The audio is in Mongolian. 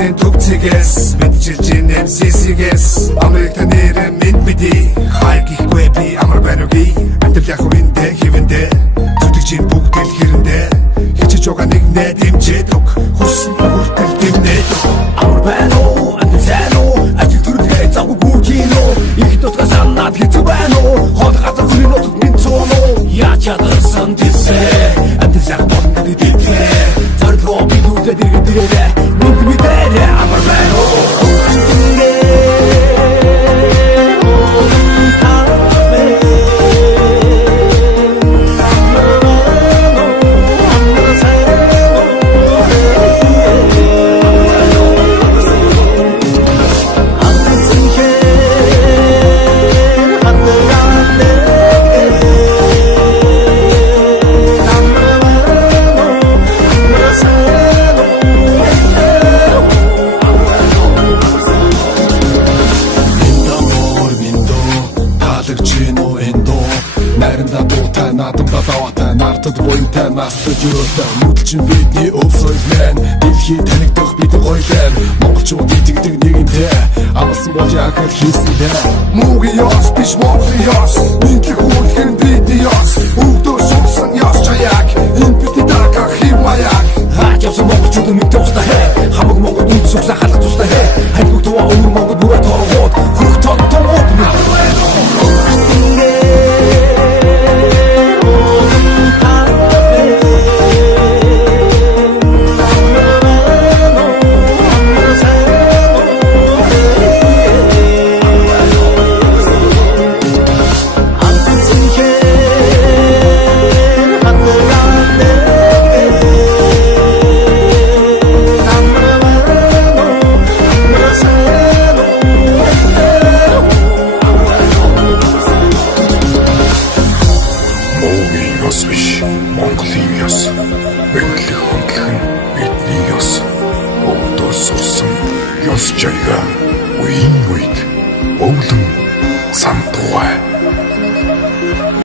Мэдсэн төвцгээс мэдчилж ин MCC-гээс Америкт нэрэн минь биди хай гихгүй би амар байна уу ги Амтэл яг үндэ хивэндэ зүтгэж бүгд л хэрэндэ хичээж байгаа нэг нэ дэмжээдэг хүссэн хүртэл дэмнэдэг амар байна уу амтэл сайн уу ажил төрөлгээ завгүй гүжинөө их тутга санаад хэцүү байна уу хол газар хүний нутаг минь цооноо яаж чадсан тийсээ амтэл яг тотгод идэхээ зорилгоо бидүүлээд иргэдээрээ нүд мэдэрээ амар байна уу Найранда дуутай надамда даваатай нартад буянтай настад юутай нүдчин бидний өв соёлын дэлхий танигдах бид гоёлын монголчууд итгэдэг нэгэнтэй амсан бол яг л хийсэндээ муугийн ёс биш монголын ёс нийтлэг үйлхэн бидний ёс өвдөө сумсан ёс чаяг энэ бидний дараах хэв маяг хаач явсан монголчууд мэддэг тустай хэ хамаг монгол үнд сүгсэн халах тустай хэ хайргуй туу өвөр монгол бүрээ торгоод хөрх тод томууд Монголын ёс, мэдлэг хөндлөн бидний ёс, өвдөө сурсан ёс жаяга үеийн үед өвлөн самтугай.